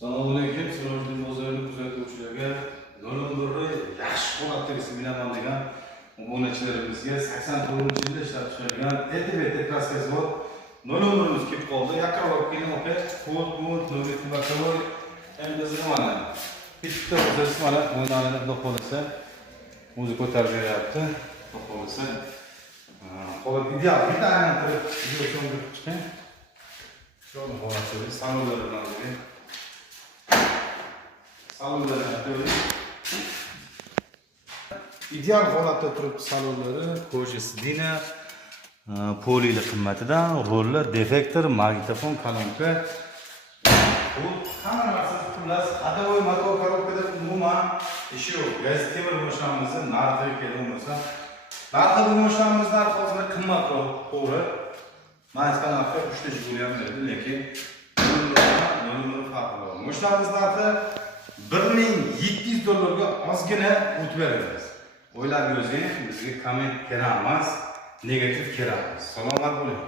Assalomu alaykum, Sirojning bozorining kuzatuvchilariga Do'lonburri yaxshi holatda ismilaman degan obunachilarimizga 84-yilda ishlab chiqarilgan ETB kraskasi bor. Do'lonburimiz kelib qoldi. Yaqinroq kelin opa, qo'l-qo'l, navbat bakovoy, endi mana bitta o'zimiz mana o'ynalani xudo xolasa o'zi ko'tarib beryapti. Xudo xolasa holat ideal. Bitta aylantirib, video so'ndirib chiqing. Shuni holati salonlar bilan o'tgan. Ideal holatda turibdi salonlari, koja sidina, poliyli qimmatidan, rollar, defektor, magnitofon, kolonka. Bu hamma narsa xullas, hadovoy motor korobkada umuman ishi yo'q. Gaz temir bo'shamizni narxiga kelmoqsa, narxi bo'shamizni hozir qimmatroq, to'g'ri. Men aytgan narxga 3 ta jiguli ham berdi, lekin nima farqi bor. Bo'shamiz narxi $1700 ga ozgina o'tib beramiz. O'ylab yozing, bizga komment kerak emas, negativ kerak emas. Salomat bo'ling.